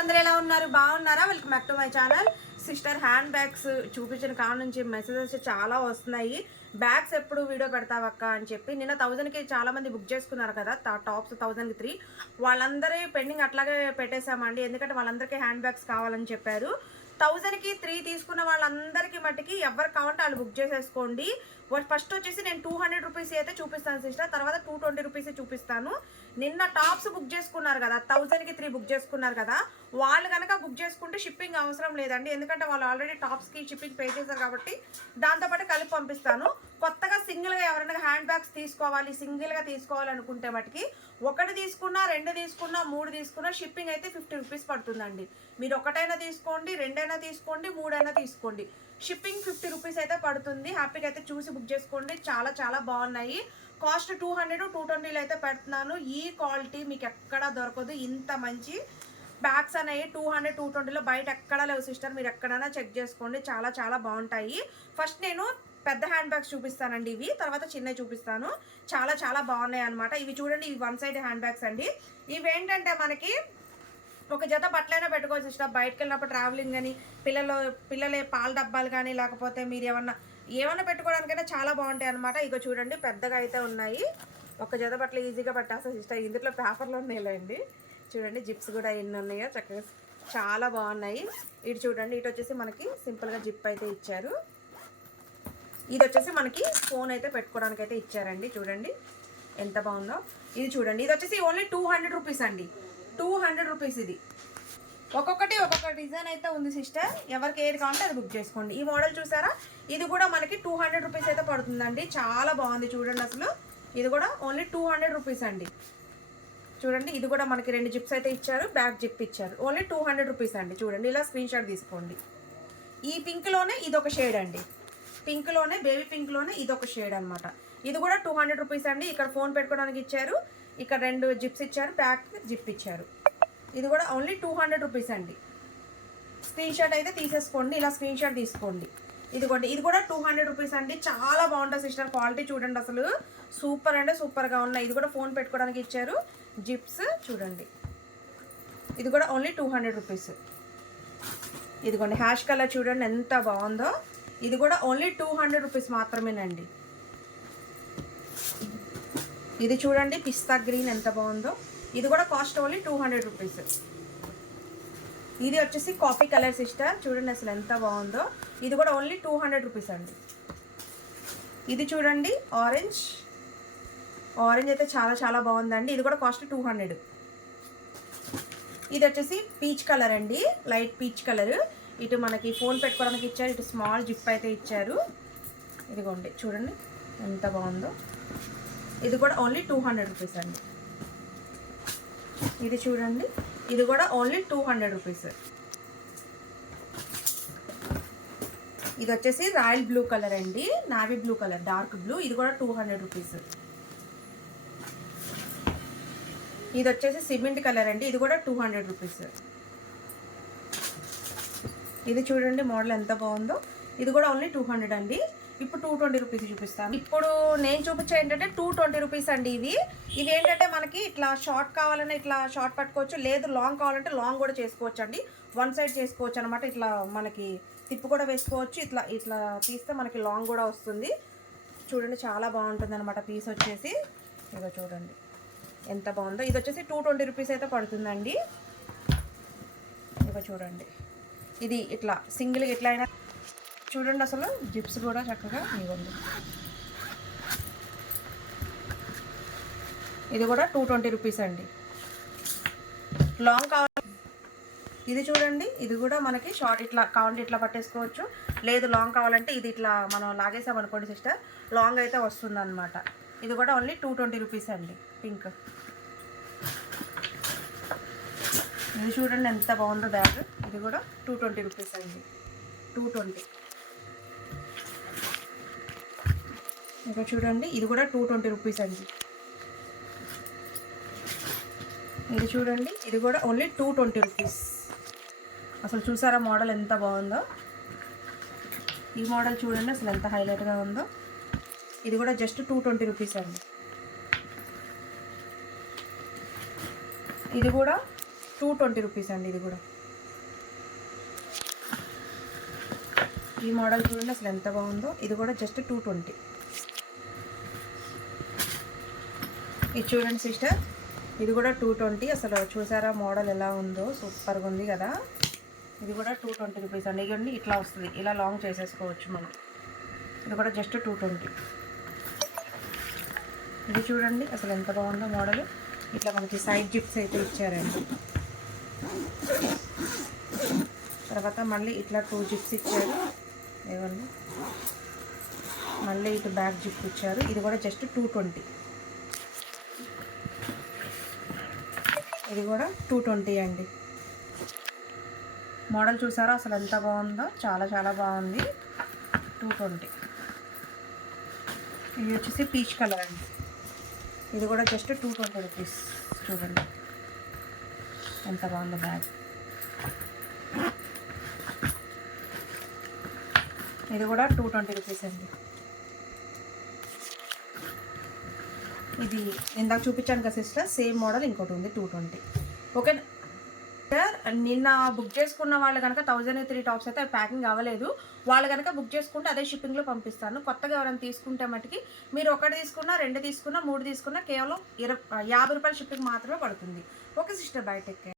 అందరూ ఎలా ఉన్నారు? బాగున్నారా? Welcome back to my channel. Sister hand bags చూపించిన కాడ నుంచి మెసేజెస్ చాలా వస్తున్నాయి. బ్యాగ్స్ ఎప్పుడు వీడియో పెడతావక్క అని చెప్పి. నిన్న 1000కి చాలా మంది బుక్ చేసుకున్నారు కదా, టాప్స్ 1000కి 3. వాళ్ళందరి పెండింగ్ అట్లాగే పెట్టేశామండి. ఎందుకంటే వాళ్ళందరికీ హ్యాండ్ బ్యాగ్స్ కావాలని చెప్పారు. 1000కి 3 తీసుకున్న వాళ్ళందరికీ మట్టికి ఎవరు కావాలంటే వాళ్ళు బుక్ చేసేసుకోండి. ఫస్ట్ వచ్చేసి నేను 200 రూపీస్ అయితే చూపిస్తాను సిస్టర్, తర్వాత 220 రూపీస్ చూపిస్తాను. నిన్న టాప్స్ బుక్ చేసుకున్నారు కదా, 1000కి 3 బుక్ చేసుకున్నారు కదా, వాళ్ళు కనుక బుక్ చేసుకుంటే షిప్పింగ్ అవసరం లేదండి. ఎందుకంటే వాళ్ళు ఆల్రెడీ టాప్స్కి షిప్పింగ్ పే చేశారు కాబట్టి దాంతోపాటు కలిపి పంపిస్తాను. కొత్తగా సింగిల్గా ఎవరైనా హ్యాండ్ బ్యాగ్స్ తీసుకోవాలి, సింగిల్గా తీసుకోవాలనుకుంటే మటుకి ఒకటి తీసుకున్నా, 2 తీసుకున్నా, 3 తీసుకున్నా షిప్పింగ్ అయితే 50 రూపీస్ పడుతుందండి. మీరు ఒకటైనా తీసుకోండి, 2 అయినా తీసుకోండి, 3 అయినా తీసుకోండి, షిప్పింగ్ 50 రూపీస్ అయితే పడుతుంది. హ్యాపీగా అయితే చూసి బుక్ చేసుకోండి. చాలా చాలా బాగున్నాయి. కాస్ట్ 200, 220 అయితే పెడుతున్నాను. ఈ క్వాలిటీ మీకు ఎక్కడా దొరకదు. ఇంత మంచి బ్యాగ్స్ అనేవి 200, 220లో బయట ఎక్కడా లేవు సిస్టర్. మీరు ఎక్కడైనా చెక్ చేసుకోండి. చాలా చాలా బాగుంటాయి. ఫస్ట్ నేను పెద్ద హ్యాండ్ బ్యాగ్స్ చూపిస్తానండి. ఇవి తర్వాత చిన్నవి చూపిస్తాను. చాలా చాలా బాగున్నాయి అనమాట. ఇవి చూడండి, ఇవి 1 సైడ్ హ్యాండ్ బ్యాగ్స్ అండి. ఇవి ఏంటంటే మనకి ఒక జత బట్టలైనా పెట్టుకోవచ్చు సిస్టర్. బయటకు వెళ్ళినప్పుడు ట్రావెలింగ్ అని, పిల్లలే పాల డబ్బాలు కానీ, లేకపోతే మీరు ఏమన్నా పెట్టుకోవడానికైనా చాలా బాగుంటాయి అనమాట. ఇక చూడండి, పెద్దగా అయితే ఉన్నాయి. ఒక జత బట్టలు ఈజీగా పట్టేస్తా సిస్టర్. ఇందులో పేపర్లు ఉన్నాయిలేండి. చూడండి, జిప్స్ కూడా ఎన్ని ఉన్నాయో చక్కగా చాలా బాగున్నాయి. ఇటు చూడండి, ఇటు వచ్చేసి మనకి సింపుల్గా జిప్ అయితే ఇచ్చారు. ఇది వచ్చేసి మనకి ఫోన్ అయితే పెట్టుకోవడానికి అయితే ఇచ్చారండి. చూడండి ఎంత బాగుందో. ఇది చూడండి, ఇది వచ్చేసి ఓన్లీ 200 రూపీస్ అండి. 200 రూపీస్. ఇది ఒక్కొక్క డిజైన్ అయితే ఉంది సిస్టర్. ఎవరికి ఏది కావాలంటే అది బుక్ చేసుకోండి. ఈ మోడల్ చూసారా, ఇది కూడా మనకి 200 రూపీస్ అయితే పడుతుందండి. చాలా బాగుంది చూడండి. అసలు ఇది కూడా ఓన్లీ 200 రూపీస్ అండి. చూడండి, ఇది కూడా మనకి 2 జిప్స్ అయితే ఇచ్చారు, బ్యాక్ జిప్ ఇచ్చారు. ఓన్లీ 200 రూపీస్ అండి. చూడండి, ఇలా స్క్రీన్ షాట్ తీసుకోండి. ఈ పింక్లోనే ఇది ఒక షేడ్ అండి. పింక్లోనే, బేబీ పింక్లోనే ఇది ఒక షేడ్ అనమాట. ఇది కూడా 200 రూపీస్ అండి. ఇక్కడ ఫోన్ పెట్టుకోవడానికి ఇచ్చారు, ఇక్కడ 2 జిప్స్ ఇచ్చారు, బ్యాక్ జిప్ ఇచ్చారు. ఇది కూడా ఓన్లీ 200 రూపీస్ అండి. స్క్రీన్ షాట్ అయితే తీసేసుకోండి. ఇలా స్క్రీన్ షాట్ తీసుకోండి. ఇదిగోండి, ఇది కూడా 200 రూపీస్ అండి. చాలా బాగుంటుంది సిస్టర్. క్వాలిటీ చూడండి, అసలు సూపర్ అంటే సూపర్గా ఉన్నాయి. ఇది కూడా ఫోన్ పెట్టుకోవడానికి ఇచ్చారు, జిప్స్ చూడండి. ఇది కూడా ఓన్లీ 200 రూపీస్. ఇదిగోండి, హ్యాష్ కలర్ చూడండి ఎంత బాగుందో. ఇది కూడా ఓన్లీ 200 రూపీస్ మాత్రమేనండి. ఇది చూడండి, పిస్తా గ్రీన్ ఎంత బాగుందో. ఇది కూడా కాస్ట్ ఓన్లీ 200 రూపీస్. ఇది వచ్చేసి కాఫీ కలర్ సిస్టర్. చూడండి అసలు ఎంత బాగుందో. ఇది కూడా ఓన్లీ 200 రూపీస్ అండి. ఇది చూడండి, ఆరెంజ్ అయితే చాలా చాలా బాగుందండి. ఇది కూడా కాస్ట్ 200. ఇది వచ్చేసి పీచ్ కలర్ అండి, లైట్ పీచ్ కలర్. ఇటు మనకి ఫోన్ పెట్టుకోవడానికి ఇచ్చారు, ఇటు స్మాల్ జిప్ అయితే ఇచ్చారు. ఇదిగోండి చూడండి ఎంత బాగుందో. ఇది కూడా ఓన్లీ 200 రూపీస్ అండి. ఇది చూడండి, ఇది కూడా ఓన్లీ 200 రూపీస్. ఇది వచ్చేసి రాయల్ బ్లూ కలర్ అండి, navy blue colour, dark blue. ఇది కూడా 200 రూపీస్. ఇది వచ్చేసి సిమెంట్ కలర్ అండి. ఇది కూడా 200 రూపీస్. ఇది చూడండి మోడల్ ఎంత బాగుందో. ఇది కూడా ఓన్లీ 200 అండి. ఇప్పుడు 220 రూపీస్ చూపిస్తాను. ఇప్పుడు నేను చూపించే ఏంటంటే 220 రూపీస్ అండి. ఇవి ఏంటంటే మనకి ఇట్లా షార్ట్ కావాలన్నా ఇట్లా షార్ట్ పట్టుకోవచ్చు, లేదు లాంగ్ కావాలంటే లాంగ్ కూడా చేసుకోవచ్చు అండి. 1 సైడ్ చేసుకోవచ్చు అనమాట. ఇట్లా మనకి తిప్పు కూడా వేసుకోవచ్చు. ఇట్లా తీస్తే మనకి లాంగ్ కూడా వస్తుంది. చూడండి చాలా బాగుంటుంది అనమాట. పీస్ వచ్చేసి ఇదో చూడండి ఎంత బాగుందో. ఇది వచ్చేసి 220 రూపీస్ అయితే పడుతుందండి. ఇదో చూడండి, ఇది ఇట్లా సింగిల్గా ఎట్లా అయినా చూడండి. అసలు జిప్స్ కూడా చక్కగా ఇవ్వండి. ఇది కూడా 220 రూపీస్ అండి. లాంగ్ కావాలి. ఇది చూడండి, ఇది కూడా మనకి షార్ట్ ఇట్లా కావాలంటే ఇట్లా పట్టేసుకోవచ్చు, లేదు లాంగ్ కావాలంటే ఇది ఇట్లా మనం లాగేసామనుకోండి సిస్టర్, లాంగ్ అయితే వస్తుంది అనమాట. ఇది కూడా ఓన్లీ 220 రూపీస్ అండి. పింక్. ఇది చూడండి ఎంత బాగుందో బ్యాగ్. ఇది కూడా 220 రూపీస్ అండి. 220. ఇంకా చూడండి, ఇది కూడా 220 రూపీస్ అండి. ఇది చూడండి, ఇది కూడా ఓన్లీ 220 రూపీస్. అసలు చూసారా మోడల్ ఎంత బాగుందో. ఈ మోడల్ చూడండి అసలు ఎంత హైలైట్గా ఉందో. ఇది కూడా జస్ట్ 220 రూపీస్ అండి. ఇది కూడా 220 రూపీస్ అండి. ఇది కూడా ఈ మోడల్ చూడండి అసలు ఎంత బాగుందో. ఇది కూడా జస్ట్ 220. ఇది చూడండి సిస్టర్, ఇది కూడా 220. అసలు చూసారా మోడల్ ఎలా ఉందో, సూపర్గా ఉంది కదా. ఇది కూడా 220 రూపీస్ అండి. ఇవ్వండి ఇట్లా వస్తుంది, ఇలా లాంగ్ చేసేసుకోవచ్చు మనం. ఇది కూడా జస్ట్ 220. ఇది చూడండి అసలు ఎంత బాగుందో మోడల్. ఇట్లా మనకి సైడ్ జిప్స్ అయితే ఇచ్చారండి. తర్వాత మళ్ళీ ఇట్లా 2 జిప్స్ ఇచ్చారు. ఇవ్వండి మళ్ళీ ఇటు బ్యాక్ జిప్ ఇచ్చారు. ఇది కూడా జస్ట్ 220. ఇది కూడా 220 అండి. మోడల్ చూసారా అసలు ఎంత బాగుందో, చాలా చాలా బాగుంది. 220. ఇది వచ్చేసి పీచ్ కలర్ అండి. ఇది కూడా జస్ట్ 220 రూపీస్. చూడండి ఎంత బాగుందో బ్యాగ్. ఇది కూడా 220 రూపీస్ అండి. ఇది ఇందాక చూపించాను కదా సిస్టర్, సేమ్ మోడల్ ఇంకోటి ఉంది 220. ఓకే సార్, నిన్న బుక్ చేసుకున్న వాళ్ళు కనుక 1003 టాప్స్ అయితే ప్యాకింగ్ అవ్వలేదు. వాళ్ళు కనుక బుక్ చేసుకుంటే అదే షిప్పింగ్లో పంపిస్తాను. కొత్తగా ఎవరైనా తీసుకుంటే మటుకి మీరు 1 తీసుకున్నా, 2 తీసుకున్నా, 3 తీసుకున్నా కేవలం 50 రూపాయల షిప్పింగ్ మాత్రమే పడుతుంది. Okay sister, by, take care.